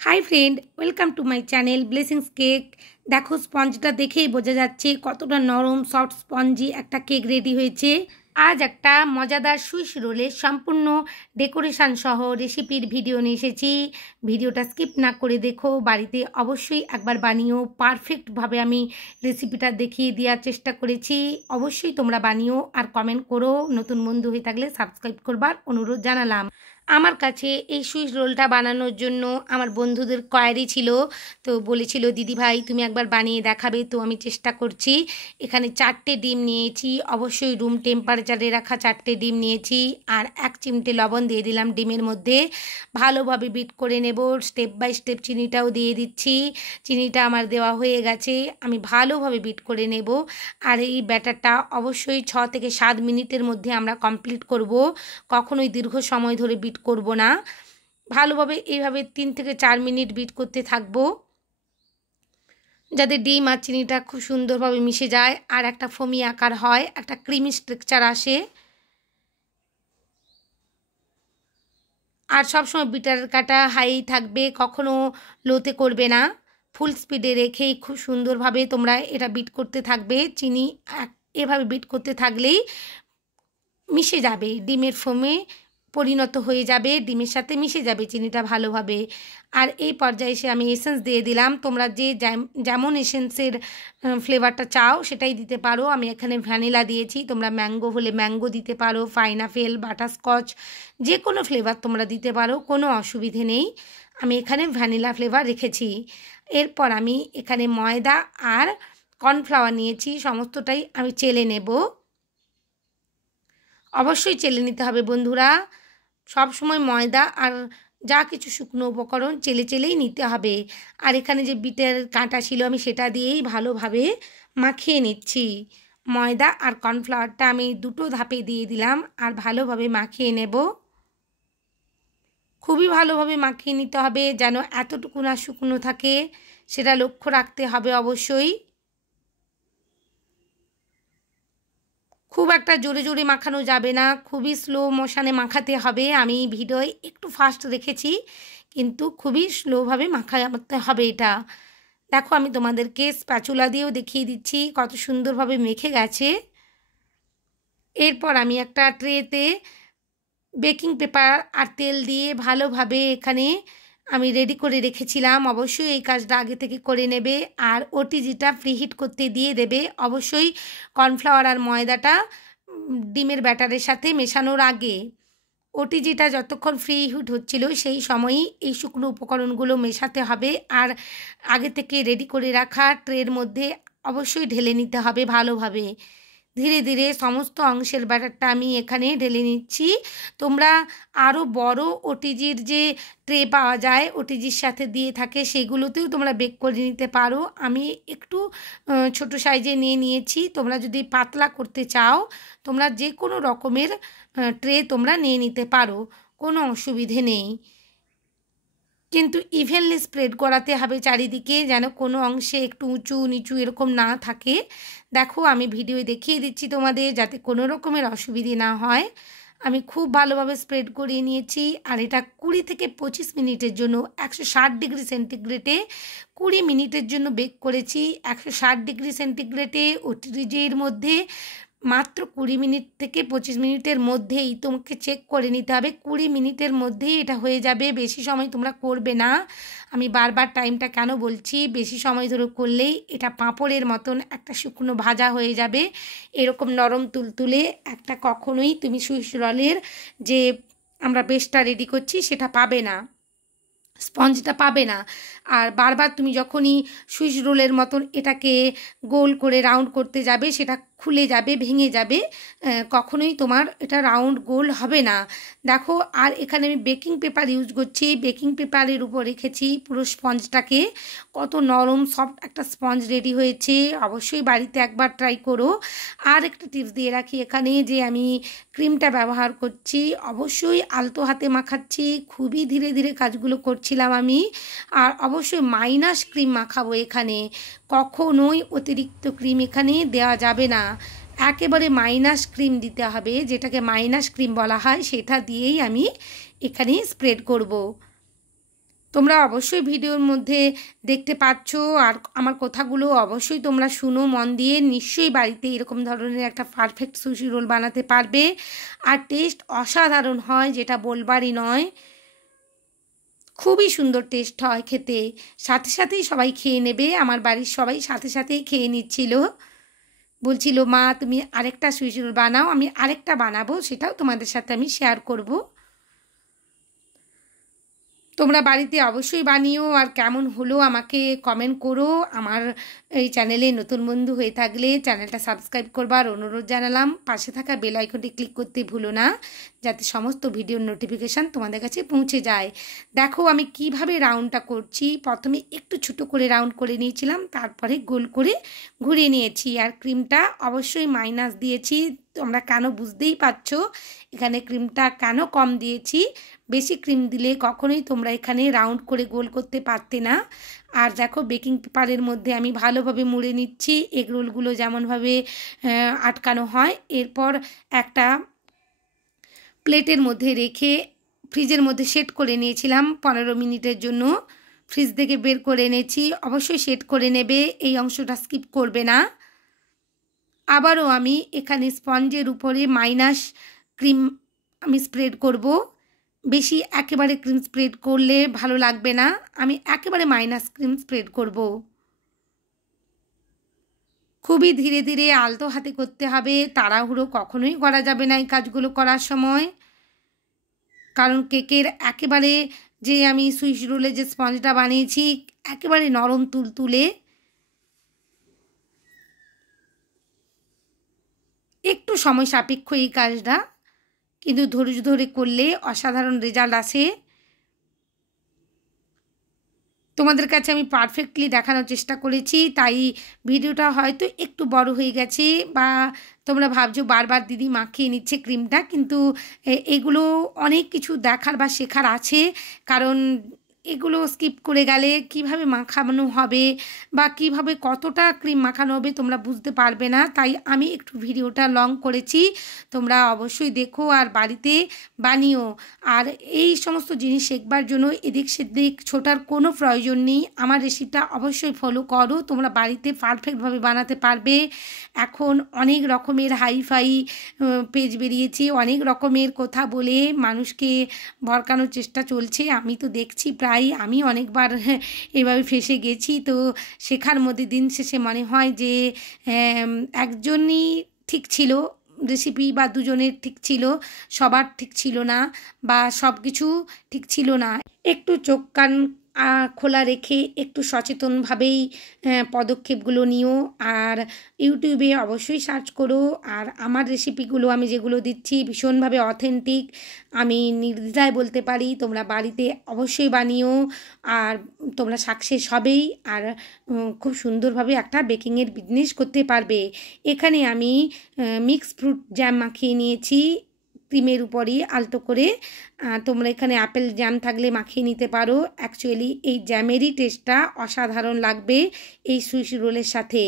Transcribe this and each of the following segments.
High friend welcome to my channel blessings cake. देखो स्पंजटा देखेई बोझा जाच्छे कतटा नरम सफ्ट स्पंजी एक केक रेडी होयेछे। आज एक मजादार सुइस रोलेर सम्पूर्ण डेकोरेशन सह रेसिपिर भिडियो निये एसेछि। भिडियोटा स्किप ना करे देखो, बाड़ीते अवश्यई एकबार बानियो। पारफेक्ट भावे आमी रेसिपिटा देखिए देওয়ার चेष्टा करेछि। अवश्यई तोमरा बानियो और कमेंट करो। नतून बंधु हये थाकले सबस्क्राइब करबार अनुरोध जानालाम। আমার কাছে এই সুইচ রোলটা বানানোর জন্য আমার বন্ধুদের কোয়ারি ছিল, তো বলেছিল দিদি ভাই তুমি একবার বানিয়ে দেখাবে, তো আমি চেষ্টা করছি। এখানে 4টে ডিম নিয়েছি, অবশ্যই রুম টেম্পারেচারে রাখা 4টে ডিম নিয়েছি আর 1 চিমটে লবণ দিয়ে দিলাম ডিমের মধ্যে। ভালোভাবে বিট করে নেব। স্টেপ বাই স্টেপ চিনিটাও দিয়ে দিচ্ছি। চিনিটা আমার দেওয়া হয়ে গেছে, আমি ভালোভাবে বিট করে নেব। আর এই ব্যাটারটা অবশ্যই 6 থেকে 7 মিনিটের মধ্যে আমরা কমপ্লিট করব। কখনোই দীর্ঘ সময় ধরে বিট করব না। ভালোভাবে এইভাবে 3 থেকে 4 মিনিট বিট করতে থাকব, যাতে ডিম আর চিনিটা খুব সুন্দরভাবে মিশে যায় আর একটা ফোমি আকার হয়, একটা ক্রিমি স্ট্রাকচার আসে। আর সব সময় বিটার কাটা হাই থাকবে, কখনো লোতে করবে না। ফুল স্পিডে রেখেই খুব সুন্দরভাবে তোমরা এটা বিট করতে থাকবে। চিনি এভাবে বিট করতে থাকলেই মিশে যাবে, ডিমের ফোমে পরিণত হয়ে যাবে, ডিমের সাথে মিশে যাবে চিনিটা ভালোভাবে। আর এই পর্যায়ে এসে আমি এসেন্স দিয়ে দিলাম। তোমরা যে যেমন এসেন্সের ফ্লেভারটা চাও সেটাই দিতে পারো। আমি এখানে ভ্যানিলা দিয়েছি, তোমরা ম্যাঙ্গো হলে ম্যাঙ্গো দিতে পারো, পাইনাপেল, বাটারস্কচ, যে কোনো ফ্লেভার তোমরা দিতে পারো, কোনো অসুবিধে নেই। আমি এখানে ভ্যানিলা ফ্লেভার রেখেছি। এরপর আমি এখানে ময়দা আর কর্নফ্লাওয়ার নিয়েছি, সমস্তটাই আমি চেলে নেব। অবশ্যই চেলে নিতে হবে বন্ধুরা। সব সময় ময়দা আর যা কিছু শুকনো উপকরণ চেলে চেলেই নিতে হবে। আর এখানে যে বিটের কাঁটা ছিল আমি সেটা দিয়েই ভালোভাবে মাখিয়ে নিচ্ছি। ময়দা আর কর্নফ্লাওয়ারটা আমি দুটো ধাপে দিয়ে দিলাম আর ভালোভাবে মাখিয়ে নেব। খুবই ভালোভাবে মাখিয়ে নিতে হবে, যেন এতটুকু না শুকনো থাকে, সেটা লক্ষ্য রাখতে হবে অবশ্যই। খুব একটা জোরে জোরে মাখানো যাবে না, খুবই স্লো মোশনে মাখাতে হবে। আমি ভিডিওয় একটু ফাস্ট রেখেছি, কিন্তু খুবই স্লোভাবে মাখাতে হবে এটা। দেখো আমি তোমাদেরকে স্প্যাচুলা দিয়েও দেখিয়ে দিচ্ছি কত সুন্দরভাবে মেখে গেছে। এরপর আমি একটা ট্রেতে বেকিং পেপার আর তেল দিয়ে ভালোভাবে এখানে আমি রেডি করে রেখেছিলাম। অবশ্যই এই কাজটা আগে থেকে করে নেবে। আর ওটিজিটা প্রিহিট করতে দিয়ে দেবে অবশ্যই, কর্নফ্লাওয়ার আর ময়দাটা ডিমের ব্যাটারের সাথে মেশানোর আগে। ওটিজিটা যতক্ষণ ফ্রি হিট হচ্ছিল সেই সময়ই এই শুকনো উপকরণগুলো মেশাতে হবে। আর আগে থেকে রেডি করে রাখা ট্রের মধ্যে অবশ্যই ঢেলে নিতে হবে ভালোভাবে। ধীরে ধীরে সমস্ত অংশের ব্যাটারটা আমি এখানে ঢেলে নিচ্ছি। তোমরা আরও বড় ওটিজির যে ট্রে পাওয়া যায় ওটিজির সাথে দিয়ে থাকে, সেগুলোতেও তোমরা বেক করে নিতে পারো। আমি একটু ছোট সাইজে নিয়ে নিয়েছি। তোমরা যদি পাতলা করতে চাও তোমরা যে কোনো রকমের ট্রে তোমরা নিয়ে নিতে পারো, কোনো অসুবিধে নেই। কিন্তু ইভেনলি স্প্রেড করাতে হবে চারিদিকে, যেন কোনো অংশে একটু উঁচু নিচু এরকম না থাকে। দেখো আমি ভিডিও দেখিয়ে দিচ্ছি তোমাদের, যাতে কোনো রকমের অসুবিধে না হয়। আমি খুব ভালোভাবে স্প্রেড করিয়ে নিয়েছি। আর এটা 20 থেকে 25 মিনিটের জন্য 160 ডিগ্রি সেন্টিগ্রেডে 20 মিনিটের জন্য বেক করেছি। 160 ডিগ্রি সেন্টিগ্রেডে ওটিজির মধ্যে মাত্র 20 মিনিট থেকে 25 মিনিটের মধ্যেই তোমাকে চেক করে নিতে হবে। 20 মিনিটের মধ্যেই এটা হয়ে যাবে, বেশি সময় তোমরা করবে না। আমি বারবার টাইমটা কেন বলছি, বেশি সময় ধরে করলেই এটা পাঁপড়ের মতন একটা শুকনো ভাজা হয়ে যাবে। এরকম নরম তুলতুলে একটা কখনোই তুমি সুইস রোলের যে আমরা বেসটা রেডি করছি সেটা পাবে না, স্পঞ্জটা পাবে না। আর বারবার তুমি যখনই সুইস রোলের মতন এটাকে গোল করে রাউন্ড করতে যাবে সেটা খুলে যাবে, ভেঙে যাবে, কখনোই তোমার এটা রাউন্ড গোল হবে না। দেখো আর এখানে আমি বেকিং পেপার ইউজ করছি। বেকিং পেপারের উপর রেখেছি পুরো স্পঞ্জটাকে। কত নরম সফট একটা স্পঞ্জ রেডি হয়েছে। অবশ্যই বাড়িতে একবার ট্রাই করো। আর একটা টিপস দিয়ে রাখি এখানে, যে আমি ক্রিমটা ব্যবহার করছি অবশ্যই আলতো হাতে মাখাচ্ছি, খুবই ধীরে ধীরে কাজগুলো করছিলাম আমি। আর অবশ্যই মাইনাস ক্রিম মাখাবো এখানে, কখনোই অতিরিক্ত ক্রিম এখানে দেওয়া যাবে না। একেবারে মাইনাস ক্রিম দিতে হবে, যেটাকে মাইনাস ক্রিম বলা হয়, সেটা দিয়েই আমি এখানে স্প্রেড করব। তোমরা অবশ্যই ভিডিওর মধ্যে দেখতে পাচ্ছ, আর আমার কথাগুলো অবশ্যই তোমরা শুনো মন দিয়ে। নিশ্চয়ই বাড়িতে এরকম ধরনের একটা পারফেক্ট সুশি রোল বানাতে পারবে, আর টেস্ট অসাধারণ হয়, যেটা বলবারই নয়। খুবই সুন্দর টেস্ট হয় খেতে। সাথে সাথেই সবাই খেয়ে নেবে। আমার বাড়ির সবাই সাথে সাথেই খেয়ে নিচ্ছিল, বলছিল মা তুমি আরেকটা সুশি রোল বানাও, আমি আরেকটা বানাবো, সেটাও তোমাদের সাথে আমি শেয়ার করব। তোমরা বাড়িতে অবশ্যই বানিও, আর কেমন হলো আমাকে কমেন্ট করো। আমার এই চ্যানেলে নতুন বন্ধু হয়ে থাকলে চ্যানেলটা সাবস্ক্রাইব করবার অনুরোধ জানালাম। পাশে থাকা বেল আইকনটি ক্লিক করতে ভুলো না, যাতে সমস্ত ভিডিওর নোটিফিকেশান তোমাদের কাছে পৌঁছে যায়। দেখো আমি কিভাবে রাউন্ডটা করছি। প্রথমে একটু ছোটো করে রাউন্ড করে নিয়েছিলাম, তারপরে গোল করে ঘুরিয়ে নিয়েছি। আর ক্রিমটা অবশ্যই মাইনাস দিয়েছি, তোমরা কেন বুঝতেই পারছো এখানে ক্রিমটা কেন কম দিয়েছি। বেশি ক্রিম দিলে কখনোই তোমরা এখানে রাউন্ড করে গোল করতে পারতে না। আর দেখো বেকিং পেপারের মধ্যে আমি ভালোভাবে মুড়ে নিচ্ছি, এগ রোলগুলো যেমনভাবে আটকানো হয়। এরপর একটা প্লেটের মধ্যে রেখে ফ্রিজের মধ্যে সেট করে নিয়েছিলাম 15 মিনিটের জন্য। ফ্রিজ থেকে বের করে এনেছি। অবশ্যই সেট করে নেবে, এই অংশটা স্কিপ করবে না। আবারও আমি এখানে স্পঞ্জের উপরে মাইনাস ক্রিম আমি স্প্রেড করব। বেশি একেবারে ক্রিম স্প্রেড করলে ভালো লাগবে না, আমি একেবারে মাইনাস ক্রিম স্প্রেড করব। খুবই ধীরে ধীরে আলতো হাতে করতে হবে, তাড়াহুড়ো কখনোই করা যাবে না এই কাজগুলো করার সময়। কারণ কেকের একেবারে যে আমি সুইস রোলের যে স্পঞ্জটা বানিয়েছি একেবারে নরম তুলতুলে, একটু সময় সাপেক্ষ এই কাজটা, কিন্তু ধৈর্য ধরে করলে অসাধারণ রেজাল্ট আসে। তোমাদের কাছে আমি পারফেক্টলি দেখানোর চেষ্টা করেছি, তাই ভিডিওটা হয়তো একটু বড় হয়ে গেছে, বা তোমরা ভাবছো বারবার দিদি মাখিয়ে নিচ্ছে ক্রিমটা, কিন্তু এগুলো অনেক কিছু দেখার বা শেখার আছে। কারণ এগুলো স্কিপ করে গেলে কিভাবে মাখানো হবে বা কিভাবে কতটা ক্রিম মাখানো হবে তোমরা বুঝতে পারবে না। তাই আমি একটু ভিডিওটা লং করেছি, তোমরা অবশ্যই দেখো আর বাড়িতে বানিও। আর এই সমস্ত জিনিস শেখবার জন্য এদিক সেদিক ছোটার কোনো প্রয়োজন নেই। আমার রেসিপিটা অবশ্যই ফলো করো, তোমরা বাড়িতে পারফেক্টভাবে বানাতে পারবে। এখন অনেক রকমের হাইফাই পেজ বেরিয়েছে, অনেক রকমের কথা বলে মানুষকে ভড়কানোর চেষ্টা চলছে। আমি তো দেখছি প্রায়, আমি অনেকবার এভাবে ফেঁসে গেছি। তো শেখার মধ্যে দিন শেষে মনে হয় যে একজনই ঠিক ছিল রেসিপি, বা দুজনের ঠিক ছিল, সবার ঠিক ছিল না, বা সব কিছু ঠিক ছিল না। একটু চোখ কান খোলা রেখে একটু সচেতনভাবেই পদক্ষেপগুলো নিও। আর ইউটিউবে অবশ্যই সার্চ করো। আর আমার রেসিপিগুলো আমি যেগুলো দিচ্ছি ভীষণভাবে অথেন্টিক, আমি নির্দ্বিধায় বলতে পারি। তোমরা বাড়িতে অবশ্যই বানিও, আর তোমরা সাকসেস হবেই, আর খুব সুন্দরভাবে একটা বেকিংয়ের বিজনেস করতে পারবে। এখানে আমি মিক্স ফ্রুট জ্যাম মাখিয়ে নিয়েছি ক্রিমের উপরই আলতো করে। তোমরা এখানে অ্যাপেল জ্যাম থাকলে মাখিয়ে নিতে পারো। অ্যাকচুয়ালি এই জ্যামেরই টেস্টটা অসাধারণ লাগবে এই সুইস রোলের সাথে।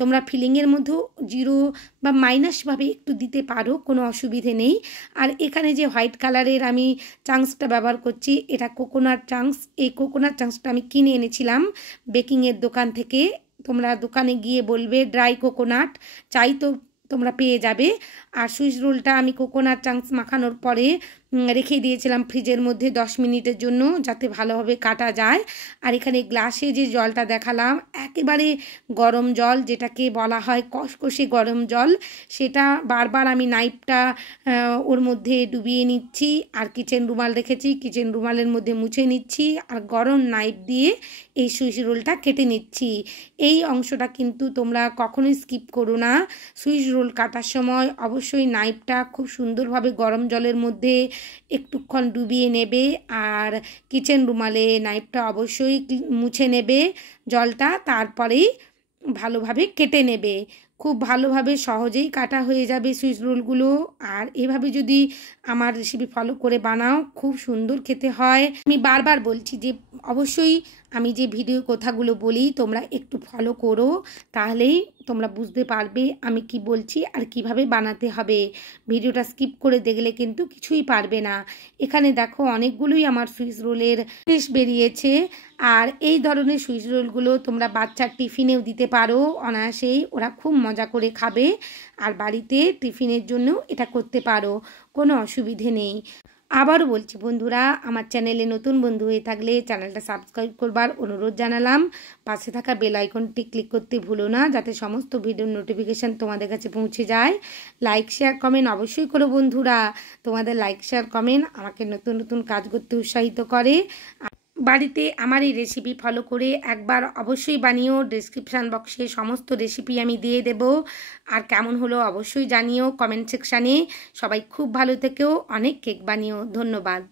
তোমরা ফিলিংয়ের মধ্যেও জিরো বা মাইনাসভাবে একটু দিতে পারো, কোনো অসুবিধে নেই। আর এখানে যে হোয়াইট কালারের আমি চাংসটা ব্যবহার করছি, এটা কোকোনাট চাংস। এই কোকোনাট চাংসটা আমি কিনে এনেছিলাম বেকিংয়ের দোকান থেকে। তোমরা দোকানে গিয়ে বলবে ড্রাই কোকোনাট চাই, তো তোমরা পেয়ে যাবে। আর সুইস রোলটা আমি কোকোনাট চাংস মাখানোর পরে রেখে দিয়েছিলাম ফ্রিজের মধ্যে 10 মিনিটের জন্য, যাতে ভালোভাবে কাটা যায়। আর এখানে গ্লাসে যে জলটা দেখালাম একেবারে গরম জল, যেটাকে বলা হয় কষকষে গরম জল, সেটা বারবার আমি নাইফটা ওর মধ্যে ডুবিয়ে নিচ্ছি। আর কিচেন রুমাল রেখেছি, কিচেন রুমালের মধ্যে মুছে নিচ্ছি, আর গরম নাইফ দিয়ে এই সুইস রোলটা কেটে নিচ্ছি। এই অংশটা কিন্তু তোমরা কখনোই স্কিপ করো না। সুইস রোল কাটার সময় অবশ্যই নাইফটা খুব সুন্দরভাবে গরম জলের মধ্যে একটুক্ষণ ডুবিয়ে নেবে, আর কিচেন রুমালে নাইফটা অবশ্যই মুছে নেবে জলটা, তারপরেই ভালোভাবে কেটে নেবে। খুব ভালোভাবে সহজেই কাটা হয়ে যাবে সুইচ রোলগুলো। আর এভাবে যদি আমার রেসিপি ফলো করে বানাও খুব সুন্দর খেতে হয়। আমি বারবার বলছি যে অবশ্যই আমি যে ভিডিও কথাগুলো বলি তোমরা একটু ফলো করো, তাহলেই তোমরা বুঝতে পারবে আমি কি বলছি আর কিভাবে বানাতে হবে। ভিডিওটা স্কিপ করে দেখলে কিন্তু কিছুই পারবে না। এখানে দেখো অনেকগুলোই আমার সুইচ রোলের পিস বেরিয়েছে। আর এই ধরনের সুইচ রোলগুলো তোমরা বাচ্চার টিফিনেও দিতে পারো অনায়াসেই, ওরা খুব মজা করে খাবে। আর বাড়িতে টিফিনের জন্যও এটা করতে পারো, কোনো অসুবিধে নেই। আবারও বলছি বন্ধুরা, আমার চ্যানেলে নতুন বন্ধু হয়ে থাকলে চ্যানেলটা সাবস্ক্রাইব করবার অনুরোধ জানালাম। পাশে থাকা বেল আইকনটি ক্লিক করতে ভুলো না, যাতে সমস্ত ভিডিওর নোটিফিকেশান তোমাদের কাছে পৌঁছে যায়। লাইক শেয়ার কমেন্ট অবশ্যই করো বন্ধুরা, তোমাদের লাইক শেয়ার কমেন্ট আমাকে নতুন নতুন কাজ করতে উৎসাহিত করে। বাড়িতে আমার এই রেসিপি ফলো করে একবার অবশ্যই বানিও। ডেসক্রিপশান বক্সে সমস্ত রেসিপি আমি দিয়ে দেব। আর কেমন হলো অবশ্যই জানিও কমেন্ট সেকশানে। সবাই খুব ভালো থেকেও, অনেক কেক বানিও। ধন্যবাদ।